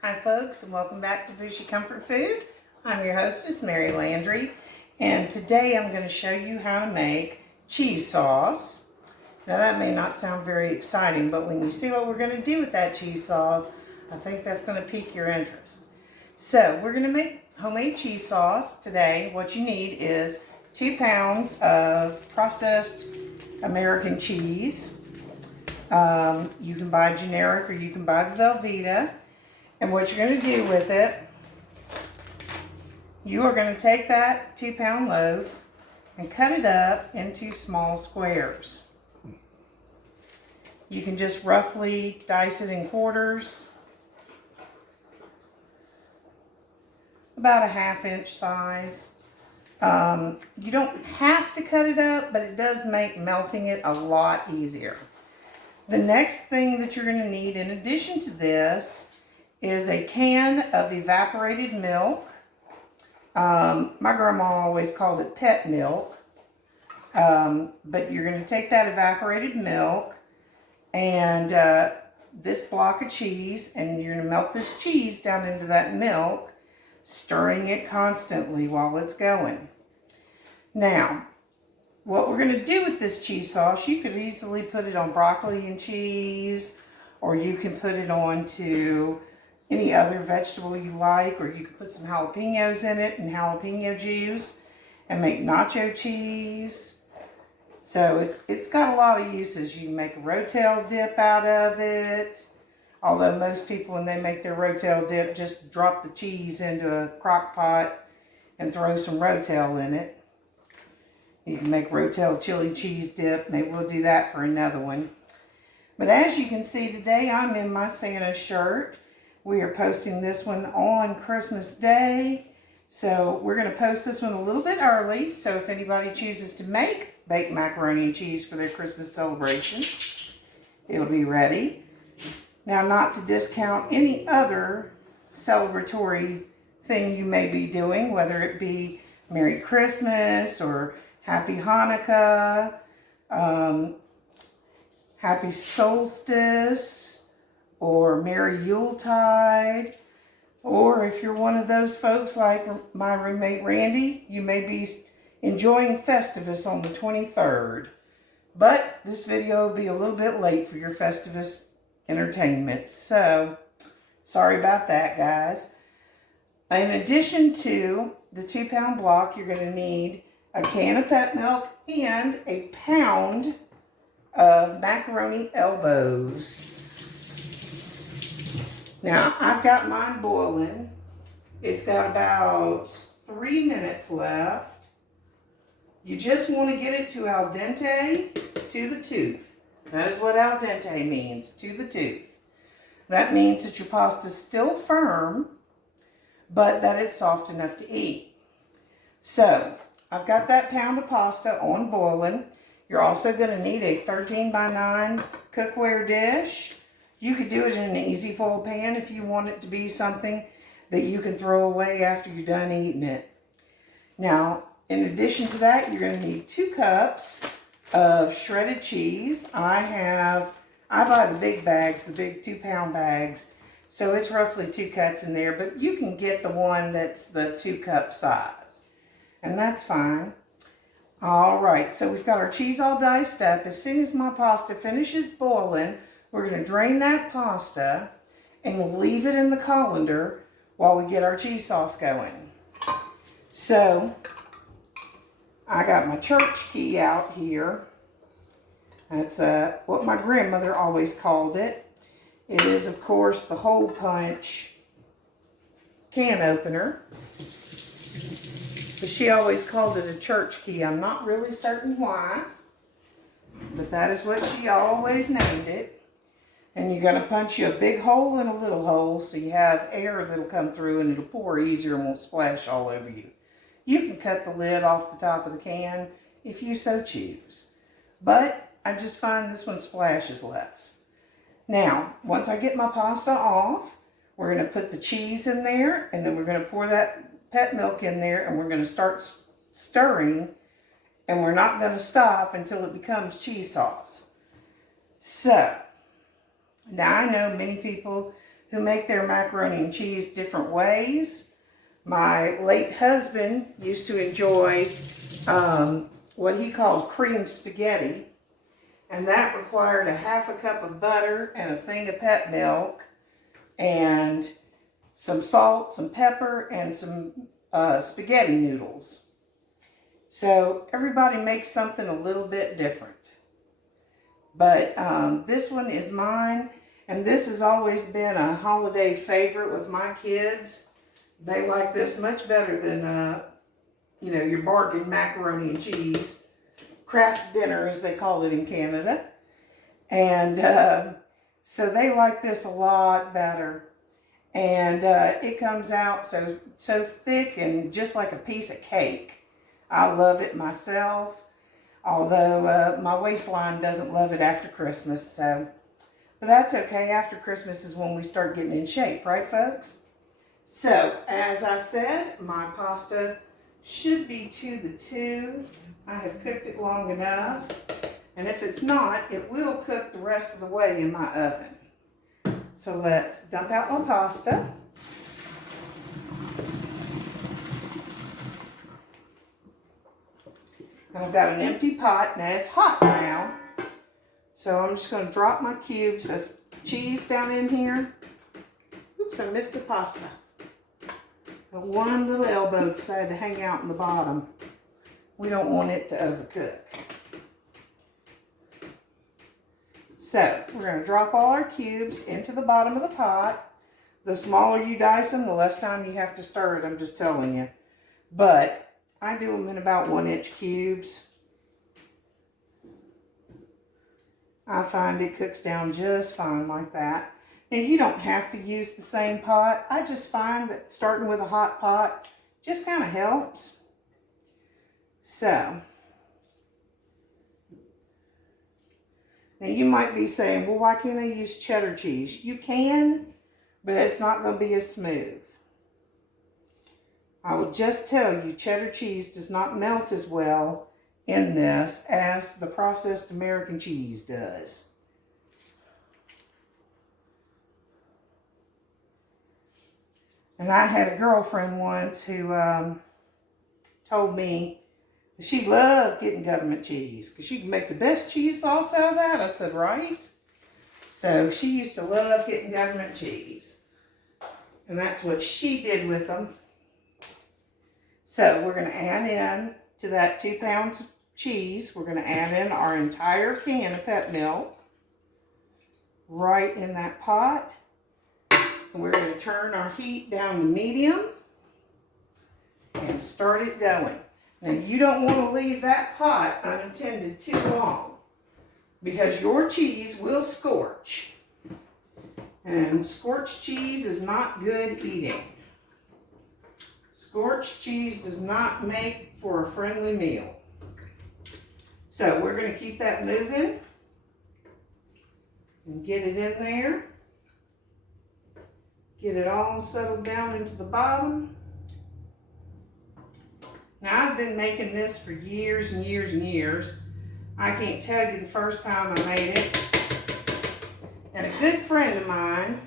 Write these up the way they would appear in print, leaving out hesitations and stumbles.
Hi folks, and welcome back to Bushy Comfort Food. I'm your hostess, Mary Landry, and today I'm going to show you how to make cheese sauce. Now that may not sound very exciting, but when you see what we're going to do with that cheese sauce, I think that's going to pique your interest. So we're going to make homemade cheese sauce today. What you need is 2 pounds of processed American cheese. You can buy generic or you can buy the Velveeta. And what you're going to do with it, you are going to take that 2-pound loaf and cut it up into small squares. You can just roughly dice it in quarters, about a 1/2 inch size. You don't have to cut it up, but it does make melting it a lot easier. The next thing that you're going to need in addition to this is a can of evaporated milk. My grandma always called it pet milk. But you're going to take that evaporated milk and this block of cheese, and you're going to melt this cheese down into that milk, stirring it constantly while it's going. Now, what we're going to do with this cheese sauce, you could easily put it on broccoli and cheese, or you can put it onto any other vegetable you like, or you could put some jalapenos in it and jalapeno juice and make nacho cheese. So it's got a lot of uses. You can make a rotel dip out of it. Although most people, when they make their rotel dip, just drop the cheese into a crock pot and throw some rotel in it. You can make rotel chili cheese dip. Maybe we'll do that for another one. But as you can see today, I'm in my Santa shirt. We are posting this one on Christmas Day. So we're going to post this one a little bit early. So if anybody chooses to make baked macaroni and cheese for their Christmas celebration, it'll be ready. Now, not to discount any other celebratory thing you may be doing, whether it be Merry Christmas or Happy Hanukkah, Happy Solstice, or Merry Yuletide, or if you're one of those folks like my roommate Randy, you may be enjoying Festivus on the 23rd. But this video will be a little bit late for your Festivus entertainment, so sorry about that, guys. In addition to the 2-pound block, you're going to need a can of pet milk and a pound of macaroni elbows. Now, I've got mine boiling. It's got about 3 minutes left. You just want to get it to al dente, to the tooth. That is what al dente means, to the tooth. That means that your pasta is still firm, but that it's soft enough to eat. So, I've got that pound of pasta on boiling. You're also going to need a 13x9 cookware dish. You could do it in an easy foil pan if you want it to be something that you can throw away after you're done eating it. Now, in addition to that, you're going to need 2 cups of shredded cheese. I buy the big bags, the big 2-pound bags, so it's roughly 2 cuts in there, but you can get the one that's the 2-cup size, and that's fine. All right, so we've got our cheese all diced up. As soon as my pasta finishes boiling, we're going to drain that pasta and we'll leave it in the colander while we get our cheese sauce going. So, I got my church key out here. That's what my grandmother always called it. It is, of course, the hole punch can opener. But she always called it a church key. I'm not really certain why, but that is what she always named it. And you're going to punch you a big hole and a little hole so you have air that'll come through and it'll pour easier and won't splash all over you. You can cut the lid off the top of the can if you so choose. But I just find this one splashes less. Now, once I get my pasta off, we're going to put the cheese in there, and then we're going to pour that pet milk in there, and we're going to start stirring, and we're not going to stop until it becomes cheese sauce. So, now I know many people who make their macaroni and cheese different ways. My late husband used to enjoy what he called cream spaghetti, and that required a half a cup of butter and a thing of pet milk and some salt, some pepper, and some spaghetti noodles. So everybody makes something a little bit different. But this one is mine, and this has always been a holiday favorite with my kids. They like this much better than, you know, your bargain macaroni and cheese. Craft dinner, as they call it in Canada. And so they like this a lot better. And it comes out so thick and just like a piece of cake. I love it myself, although my waistline doesn't love it after Christmas. But that's okay. After Christmas is when we start getting in shape, right, folks? So, as I said, my pasta should be to the tooth. I have cooked it long enough, and if it's not, it will cook the rest of the way in my oven. So let's dump out my pasta. And I've got an empty pot. Now it's hot now, so I'm just going to drop my cubes of cheese down in here. Oops, I missed the pasta. But one little elbow decided to hang out in the bottom. We don't want it to overcook. So we're going to drop all our cubes into the bottom of the pot. The smaller you dice them, the less time you have to stir it, I'm just telling you. But I do them in about 1-inch cubes. I find it cooks down just fine like that. Now you don't have to use the same pot. I just find that starting with a hot pot just kind of helps. So, now you might be saying, well, why can't I use cheddar cheese? You can, but it's not going to be as smooth. I will just tell you, cheddar cheese does not melt as well in this as the processed American cheese does. And I had a girlfriend once who told me she loved getting government cheese because she can make the best cheese sauce out of that. I said, right? So she used to love getting government cheese. And that's what she did with them. So we're going to add in to that 2 pounds of cheese, we're going to add in our entire can of pet milk right in that pot. And we're going to turn our heat down to medium and start it going. Now you don't want to leave that pot unattended too long because your cheese will scorch. And scorched cheese is not good eating. Scorched cheese does not make for a friendly meal. So we're going to keep that moving and get it in there. Get it all settled down into the bottom. Now I've been making this for years and years and years. I can't tell you the first time I made it. And a good friend of mine,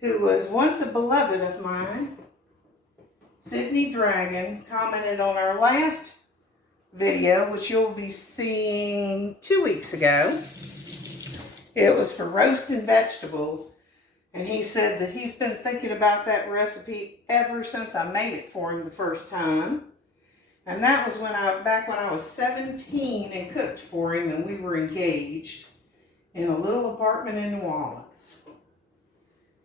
who was once a beloved of mine, Sydney Dragon, commented on our last video, which you'll be seeing 2 weeks ago. It was for roasting vegetables. And he said that he's been thinking about that recipe ever since I made it for him the first time. And that was back when I was 17 and cooked for him, and we were engaged in a little apartment in New Orleans.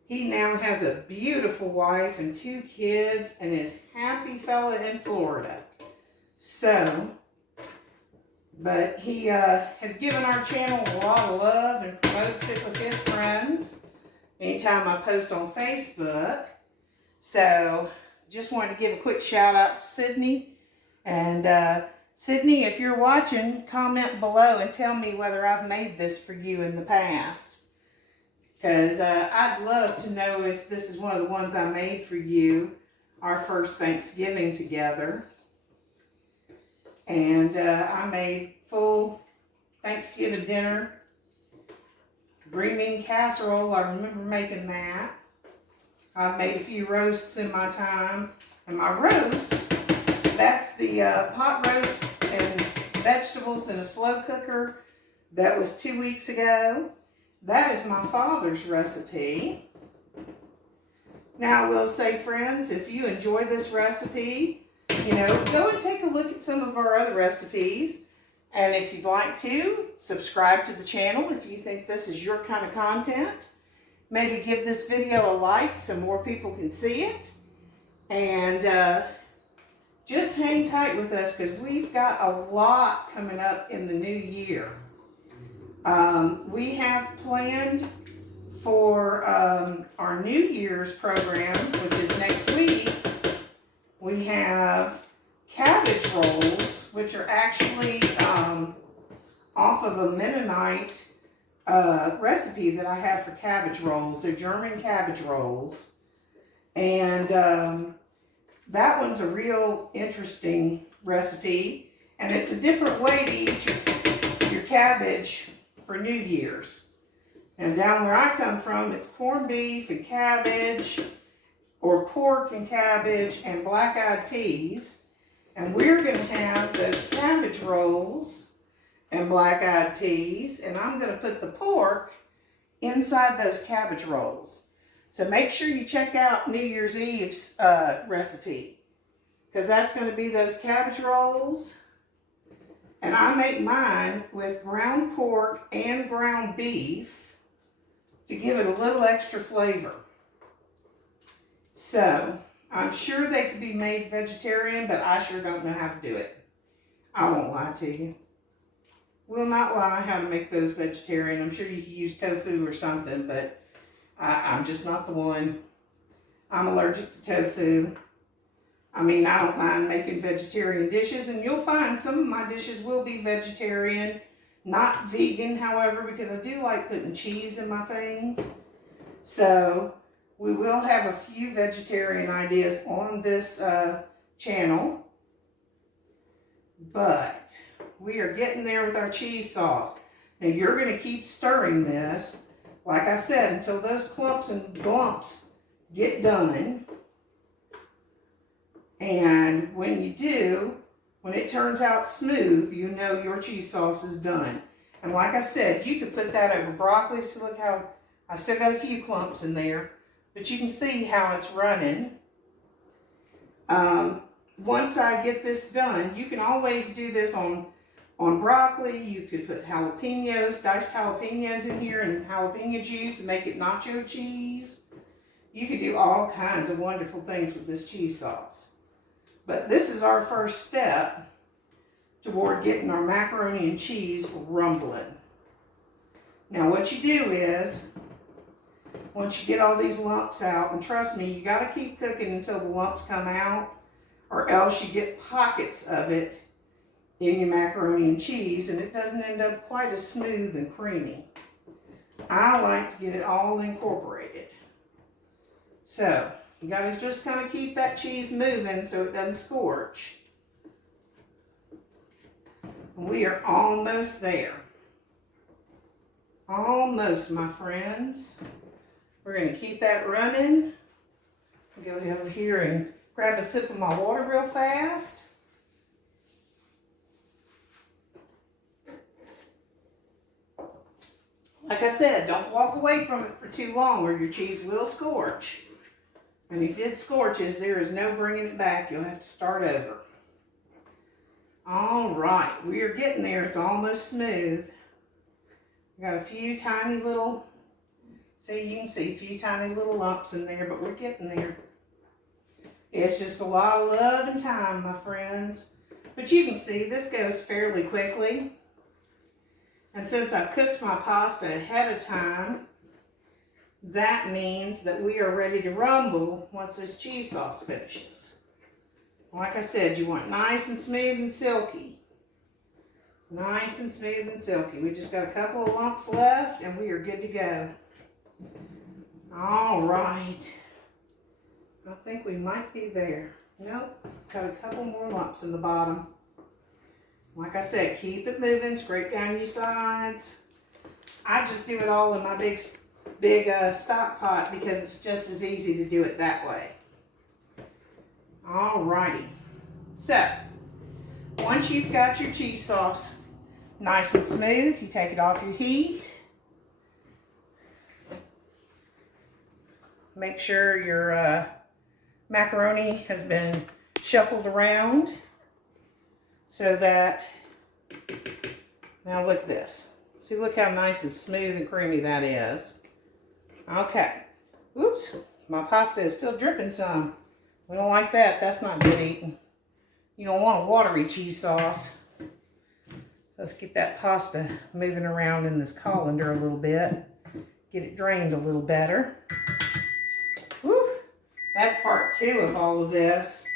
He now has a beautiful wife and 2 kids and is happy fella in Florida. So, but he has given our channel a lot of love and promotes it with his friends anytime I post on Facebook. So, just wanted to give a quick shout out to Sydney. And Sydney, if you're watching, comment below and tell me whether I've made this for you in the past. Because I'd love to know if this is one of the ones I made for you, our first Thanksgiving together. And I made full Thanksgiving dinner Green bean casserole, I remember making that. I've made a few roasts in my time. And my roast, that's the pot roast and vegetables in a slow cooker. That was 2 weeks ago. That is my father's recipe. Now I will say, friends, if you enjoy this recipe, go and take a look at some of our other recipes. And if you'd like to, subscribe to the channel if you think this is your kind of content. Maybe give this video a like so more people can see it. And just hang tight with us because we've got a lot coming up in the new year. We have planned for our New Year's program, which is next week. We have cabbage rolls, which are actually off of a Mennonite recipe that I have for cabbage rolls. They're German cabbage rolls. And that one's a real interesting recipe. And it's a different way to eat your cabbage for New Year's. And down where I come from, it's corned beef and cabbage, or pork and cabbage and black-eyed peas. And we're going to have those cabbage rolls and black-eyed peas, and I'm going to put the pork inside those cabbage rolls. So make sure you check out New Year's Eve's recipe, because that's going to be those cabbage rolls. And I make mine with ground pork and ground beef to give it a little extra flavor. So I'm sure they could be made vegetarian, but I sure don't know how to do it. I won't lie to you. Will not lie how to make those vegetarian. I'm sure you could use tofu or something, but I'm just not the one. I'm allergic to tofu. I mean, I don't mind making vegetarian dishes, and you'll find some of my dishes will be vegetarian, not vegan, however, because I do like putting cheese in my things. So we will have a few vegetarian ideas on this channel, but we are getting there with our cheese sauce. Now you're going to keep stirring this, like I said, until those clumps and glumps get done. And when you do, when it turns out smooth, you know your cheese sauce is done. And like I said, you could put that over broccoli. So look how I still got a few clumps in there, but you can see how it's running. Once I get this done, you can always do this on broccoli. You could put jalapenos, diced jalapenos in here, and jalapeno juice and make it nacho cheese. You could do all kinds of wonderful things with this cheese sauce. But this is our first step toward getting our macaroni and cheese rumbling. Now what you do is, once you get all these lumps out, and trust me, you got to keep cooking until the lumps come out, or else you get pockets of it in your macaroni and cheese, and it doesn't end up quite as smooth and creamy. I like to get it all incorporated. So you got to just kind of keep that cheese moving so it doesn't scorch. We are almost there. Almost, my friends. We're going to keep that running. I'll go over here and grab a sip of my water real fast. Like I said, don't walk away from it for too long or your cheese will scorch. And if it scorches, there is no bringing it back. You'll have to start over. All right, we are getting there. It's almost smooth. We got a few tiny little, see, you can see a few tiny little lumps in there, but we're getting there. It's just a lot of love and time, my friends. But you can see this goes fairly quickly. And since I've cooked my pasta ahead of time, that means that we are ready to rumble once this cheese sauce finishes. Like I said, you want nice and smooth and silky. Nice and smooth and silky. We just got a couple of lumps left and we are good to go. All right. I think we might be there. Nope, got a couple more lumps in the bottom. Like I said, keep it moving, scrape down your sides. I just do it all in my big stock pot because it's just as easy to do it that way. Alrighty. So, once you've got your cheese sauce nice and smooth, you take it off your heat. Make sure your macaroni has been shuffled around so that, now look at this. See, look how nice and smooth and creamy that is. Okay. Oops, my pasta is still dripping some. We don't like that. That's not good eating. You don't want a watery cheese sauce. Let's get that pasta moving around in this colander a little bit. Get it drained a little better. Whew. That's part 2 of all of this.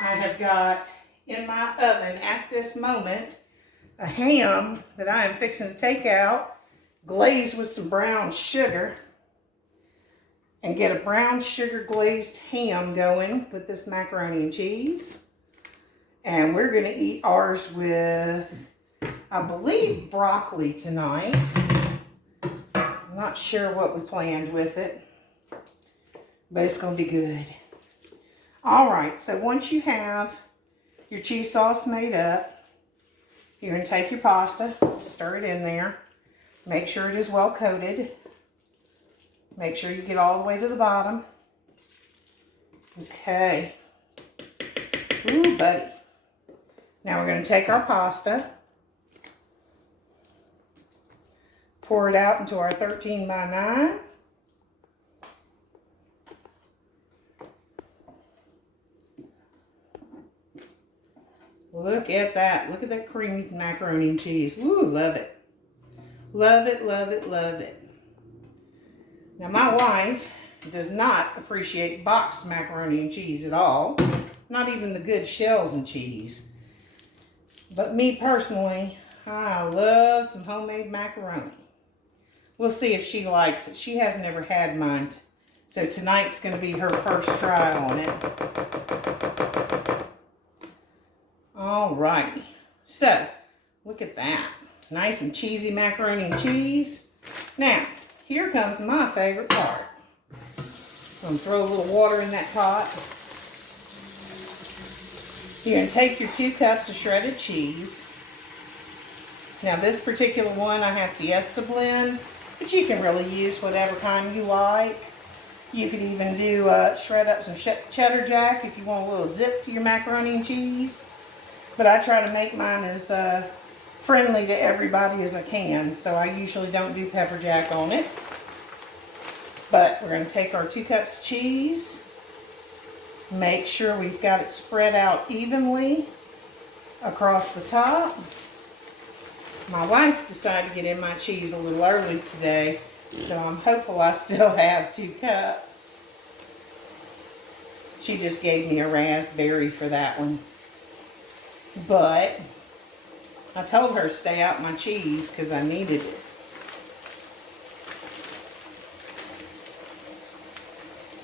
I have got in my oven at this moment a ham that I am fixing to take out, glazed with some brown sugar, and get a brown sugar glazed ham going with this macaroni and cheese. And we're going to eat ours with, I believe, broccoli tonight. I'm not sure what we planned with it, but it's going to be good. All right, so once you have your cheese sauce made up, you're going to take your pasta, stir it in there, make sure it is well coated. Make sure you get all the way to the bottom. Okay. Ooh, buddy. Now we're going to take our pasta, pour it out into our 13 by 9. Look at that. Look at that creamy macaroni and cheese. Ooh, love it. Love it, love it, love it. Now, my wife does not appreciate boxed macaroni and cheese at all. Not even the good shells and cheese. But me personally, I love some homemade macaroni. We'll see if she likes it. She has never had mine. So tonight's going to be her first try on it. Alrighty. So, look at that. Nice and cheesy macaroni and cheese. Now, here comes my favorite part. I'm going to throw a little water in that pot. You're going to take your 2 cups of shredded cheese. Now this particular one I have Fiesta blend, but you can really use whatever kind you like. You could even do shred up some cheddar jack if you want a little zip to your macaroni and cheese. But I try to make mine as friendly to everybody as I can, so I usually don't do pepper jack on it. But we're going to take our 2 cups of cheese, make sure we've got it spread out evenly across the top. My wife decided to get in my cheese a little early today, so I'm hopeful I still have 2 cups. She just gave me a raspberry for that one. But I told her to stay out my cheese because I needed it.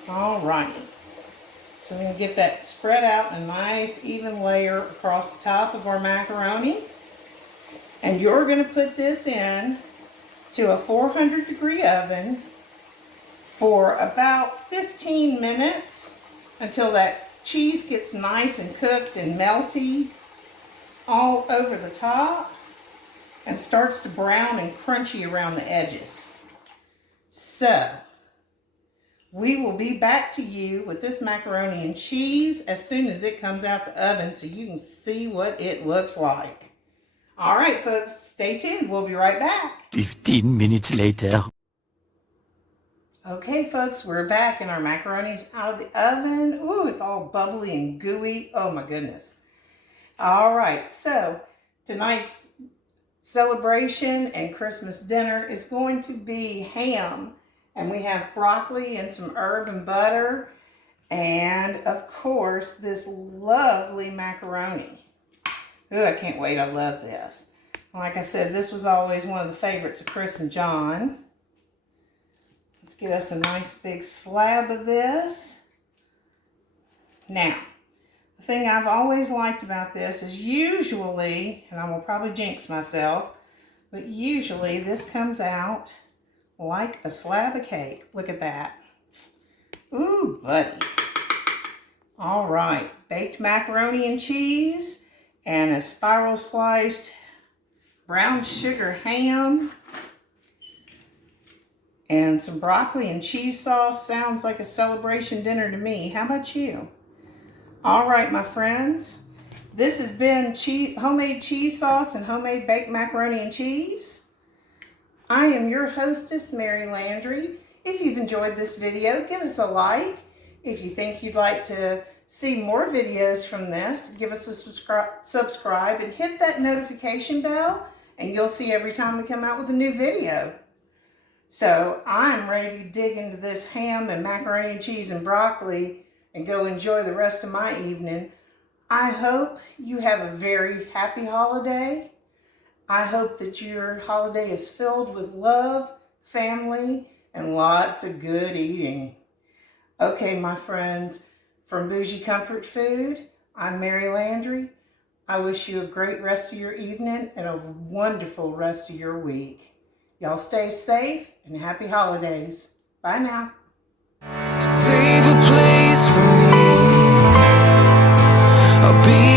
Alrighty. So we're going to get that spread out in a nice even layer across the top of our macaroni. And you're going to put this in to a 400-degree oven for about 15 minutes until that cheese gets nice and cooked and melty all over the top and starts to brown and crunchy around the edges. So, we will be back to you with this macaroni and cheese as soon as it comes out the oven so you can see what it looks like. All right, folks, stay tuned. We'll be right back. 15 minutes later. Okay, folks, we're back and our macaroni's out of the oven. Ooh, it's all bubbly and gooey. Oh, my goodness. All right, so tonight's celebration and Christmas dinner is going to be ham. And we have broccoli and some herb and butter. And, of course, this lovely macaroni. Ooh, I can't wait. I love this. Like I said, this was always one of the favorites of Chris and John. Let's get us a nice big slab of this. Now, the thing I've always liked about this is usually, and I will probably jinx myself, But usually this comes out like a slab of cake. Look at that. Ooh, buddy. All right, baked macaroni and cheese and a spiral sliced brown sugar ham and some broccoli and cheese sauce. Sounds like a celebration dinner to me. How about you? All right, my friends. This has been homemade cheese sauce and homemade baked macaroni and cheese. I am your hostess, Mary Landry. If you've enjoyed this video, give us a like. If you think you'd like to see more videos from this, give us a subscribe and hit that notification bell, and you'll see every time we come out with a new video. So I'm ready to dig into this ham and macaroni and cheese and broccoli and go enjoy the rest of my evening. I hope you have a very happy holiday. I hope that your holiday is filled with love, family, and lots of good eating. Okay, my friends, from Bougie Comfort Food, I'm Mary Landry. I wish you a great rest of your evening and a wonderful rest of your week. Y'all stay safe and happy holidays. Bye now. Save a place for me. I'll be